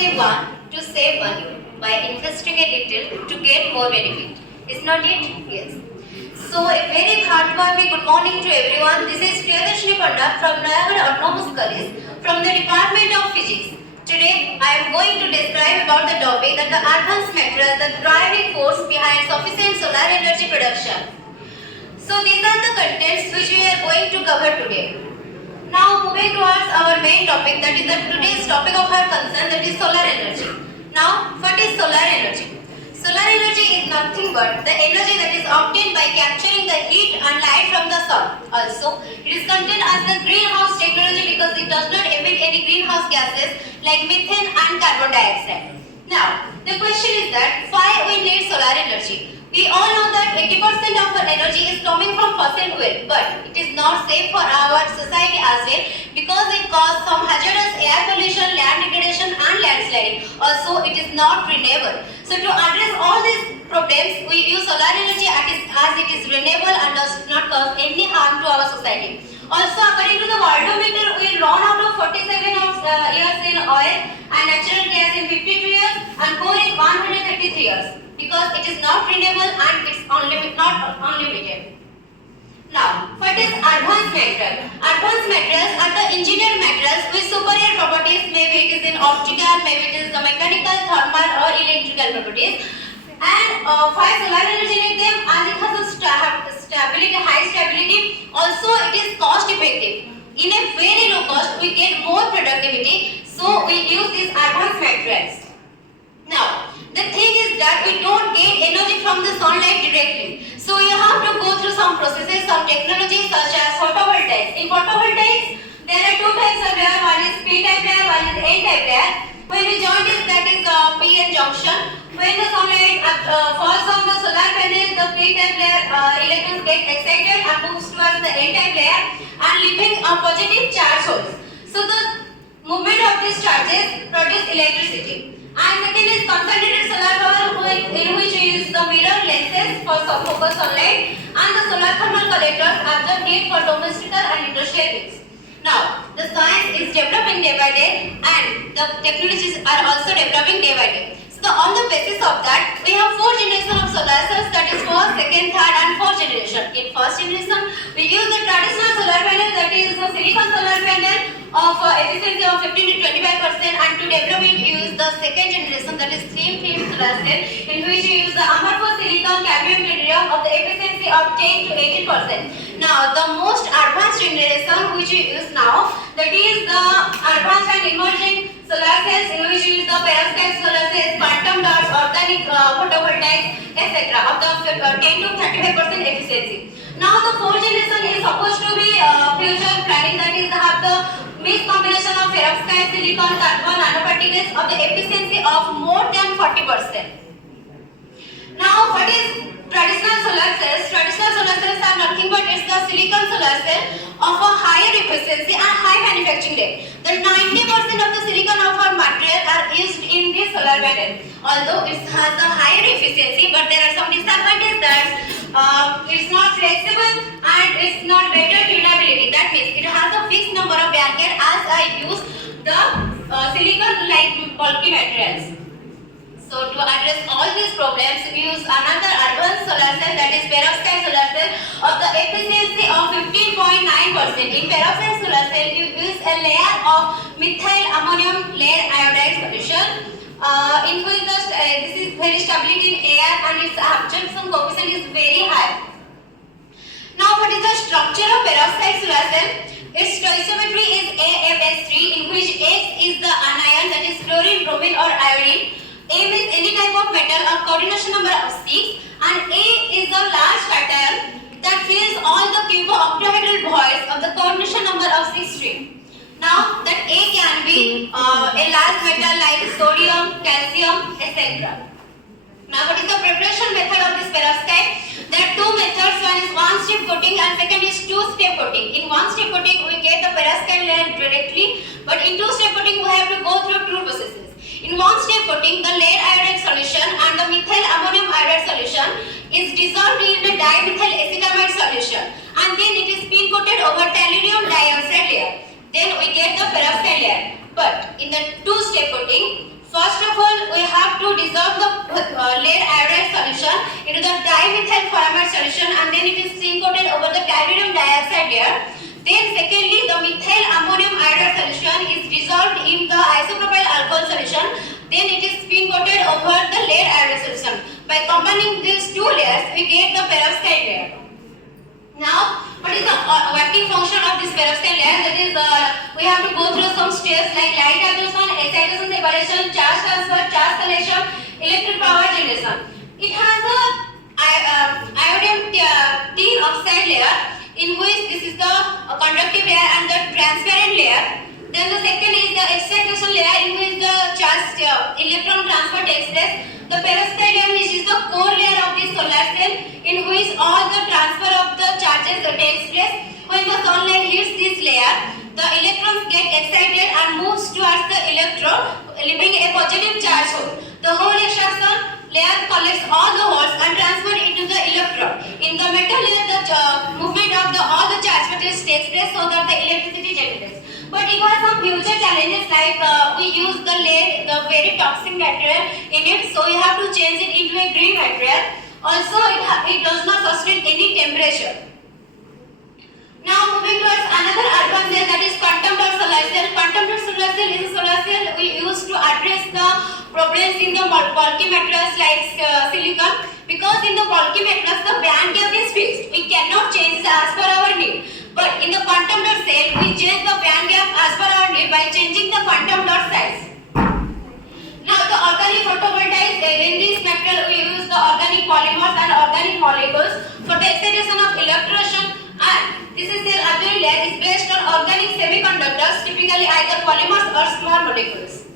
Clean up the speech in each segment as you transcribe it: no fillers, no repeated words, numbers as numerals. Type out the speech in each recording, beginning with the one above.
save one to save money by investing a little to get more benefit. Is not it? Yes. So a very heartwarming good morning to everyone. This is Priyadarshini Pandit from Nayagara Autonomous College from the Department of Physics. Today I am going to describe about the topic that the advanced material, the driving force behind sufficient solar energy production. So these are the contents which we are going to cover today. Now moving towards our main topic, that is today's topic of our concern, that is solar energy. Now what is solar energy? Solar energy is nothing but the energy that is obtained by capturing the heat and light from the sun. Also, it is contained as the greenhouse technology because it does not emit any greenhouse gases like methane and carbon dioxide. Now, the question is that why we need solar energy? We all know that 80% of our energy is coming from fossil fuel, but it is not safe for our society as well because it causes some hazardous air pollution, land degradation and landsliding. Also, it is not renewable. So to address all these problems, we use solar energy as it is renewable and does not cause any harm to our society. Also, according to the Worldometer, we run out of 47 years in oil and natural gas in 52 years and coal in 133 years because it is not renewable and it's not unlimited. Now, what is advanced material? Advanced materials are the engineered materials with superior properties. Maybe it is in optical, maybe it is the mechanical, thermal or electrical properties. And why solar energy need them? As it has a stability, high stability. Also, it is cost effective. In a very low cost, we get more productivity. So, we use these advanced materials. Now, the thing is that we don't get energy from the sunlight directly. So, you have to go through some processes, some technologies such as photovoltaics. In photovoltaics, there are two types of layer. One is P-type layer, one is N-type layer. When we join this, that is P-N junction. When the sunlight falls on the solar panel, the P-type layer electrons get excited and moves towards the N-type layer and leaving a positive charge holes. So, the movement of these charges produce electricity. And second is concentrated solar power, in which we use the mirror lenses for focus sunlight and the solar thermal collectors absorb heat for domestic and industrial needs. Now, the science is developing day by day and the technologies are also developing day by day. So, on the basis of that, we have 4 generations of solar cells, that is first, second, third and fourth generation. In first generation, we use the traditional solar panel, that is the silicon solar panel of efficiency of 15 to 25%, and to develop it, we use the second generation, that is thin film solar cell, in which we use the amorphous silicon cadmium tellurium of the efficiency of 10 to 18%. Now, the most advanced generation which we use now, that is the advanced and emerging solar cells, in which we use the perovskite solar cells, quantum dots, organic photovoltaics, etc. of the 10 to 35% efficiency. Now, the fourth generation is supposed to be future planning, that is have the mixed combination of perovskite, silicon, carbon nanoparticles of the efficiency of more than 40%. Now, what is traditional solar cells? Traditional solar cells are nothing but it's the silicon solar cell of a higher efficiency and high manufacturing rate. The 90% of the silicon of our material are used in this solar panel. Although it has a higher efficiency, but there are some disadvantages that it's not flexible and it's not better tunability. That means it has a fixed number of barrier as I use the silicon like bulky materials. So to address all these problems, we use another advanced solar cell, that is perovskite solar cell of the efficiency of 15.9%. In perovskite solar cell, you use a layer of methyl ammonium layer iodide solution, in which this is very stability in air and its absorption coefficient is very high. Now, what is the structure of perovskite solar cell? Its stoichiometry is AFS3, in which X is the anion, that is chlorine, bromine or iodine. M is any type of metal or coordination number of 6, and A is the large cation that fills all the cubo-octahedral voids of the coordination number of 6 string. Now, that A can be a large metal like sodium, calcium, etc. Now, what is the preparation method of this perovskite? There are two methods. One is one-step coating and second is two-step coating. In one-step coating, we get the perovskite layer directly, but in two-step coating, we have to go through two processes. In one-step coating, the lead iodide solution and the methyl ammonium iodide solution is dissolved in a dimethyl acetamide solution, and then it is spin coated over tellurium dioxide layer. Then we get the perovskite layer. But in the two-step coating, dissolve the lead iodide solution into the dimethyl furamate solution, and then it is spin coated over the titanium dioxide layer. Then secondly, the methyl ammonium iodide solution is dissolved in the isopropyl alcohol solution. Then it is spin coated over the lead iodide solution. By combining these two layers, we get the perovskite layer. Now, what is the working function of this perovskite layer? That is, we have to go through some steps like light absorption, excitation separation, charge transfer, charge collection, electric power generation. It has a iodine tin oxide layer, in which this is the conductive layer and the transparent layer. Then the second is the excitation layer, in which the charge electron transfer takes place. The perovskite layer, which is the core layer of the solar cell, in which all the transfer of the charges takes place. When the sunlight hits this layer, the electrons get excited and moves towards the electrode, leaving a positive charge hole. The whole extraction layer collects all the holes and transfer into the electrode. In the metal layer, the movement of all the charge particles takes place so that the electricity generates. But it has some future challenges, like we use the lead, the very toxic material in it, so you have to change it into a green material. Also, it does not sustain any temperature. Now moving towards another advanced cell, that is quantum dot solar cell. Quantum dot solar cell is a solar cell we use to address the problems in the bulky materials like silicon. Because in the bulky materials the band gap is fixed, we cannot change it as per our need. But in the quantum dot cell, we change the band gap as per our need by changing the quantum dot size. Now the organic photovoltaics, in this material we use the organic polymers and organic molecules for the excitation of electron, and this is cell assembly layer is based on organic semiconductors, typically either polymers or small molecules.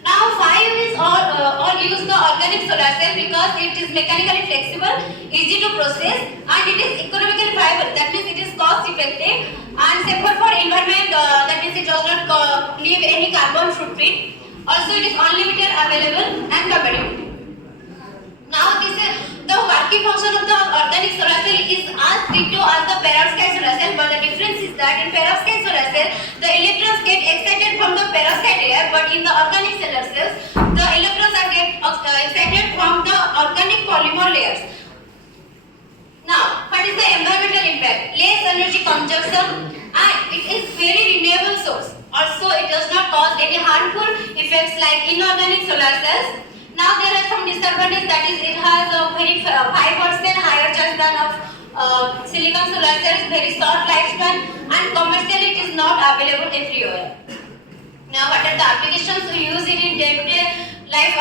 Now 5 is all use the organic solar cell because it is mechanically flexible, easy to process, and it is economically viable. That means it is cost effective and safer for environment. That means it does not leave any carbon footprint. Also, it is unlimited, available, and compatible. Now, this is the working function of the organic solar cell is as ditto as the perovskite solar cell, but the difference is that in perovskite solar cell, the electrons get excited from the perovskite layer, but in the organic solar cells, the electrons are get excited from the organic polymer layers. Now, what is the environmental impact? Less energy consumption, and it is very renewable source. Also, it does not cause any harmful effects like inorganic solar cells. Now, there are some disadvantages, that is, it has a very 5% higher charge than of silicon solar cells, very short lifespan, and commercially it is not available everywhere. Now, what are the applications we use it in day-to-day life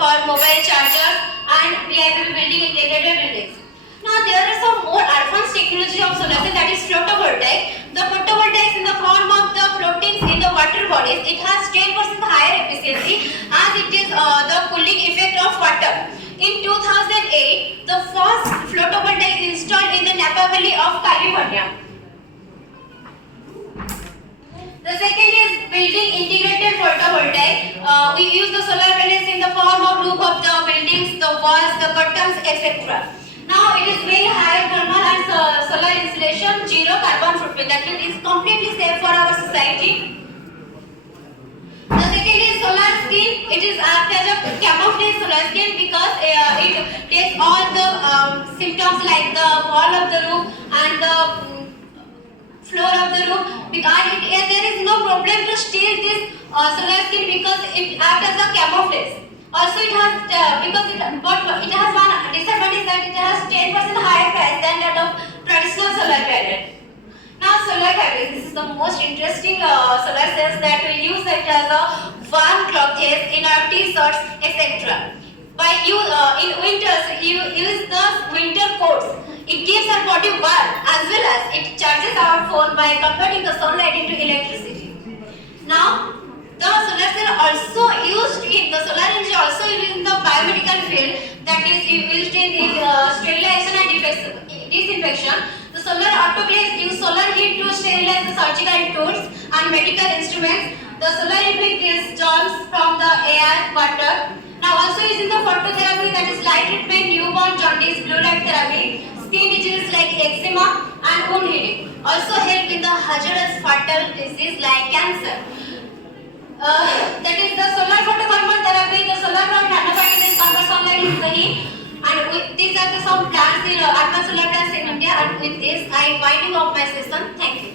for mobile chargers and reliable building integrated buildings? Now, there are some more advanced technology of solar cell, that is photovoltaic. The photovoltaics in the form of the floatings in the water bodies, it has 10% higher efficiency as it is the cooling effect of water. In 2008, the first photovoltaic installed in the Napa Valley of California. The second is building integrated photovoltaic. We use the solar panels in the form of roof of the buildings, the walls, the curtains, etc. Now it is very high thermal and solar insulation, zero carbon footprint. That means it is completely safe for our society. The second is solar skin. It is act as a camouflage solar skin because it takes all the symptoms like the wall of the roof and the floor of the roof. Because there is no problem to steal this solar skin because it acts as a camouflage. Also, it has it has one disadvantage that it has 10% higher price than that of traditional solar panel. Now, solar panels. This is the most interesting solar cells that we use it as a warm clothes in our t-shirts, etc. By in winters, you use the winter coats. It keeps our body warm as well as it charges our phone by converting the sunlight into electricity. Now, the solar cell also used in the solar energy also used in the biomedical field, that is used in the sterilization and disinfection. The solar autoclaves use solar heat to sterilize the surgical tools and medical instruments. The solar effect is germs from the air, water. Now also used in the phototherapy, that is light treatment, newborn jaundice, blue light therapy, skin diseases like eczema and wound healing. Also help in the hazardous fatal disease like cancer. That is the solar photothermal therapy. The solar with this, I wind you up my session. Thank you.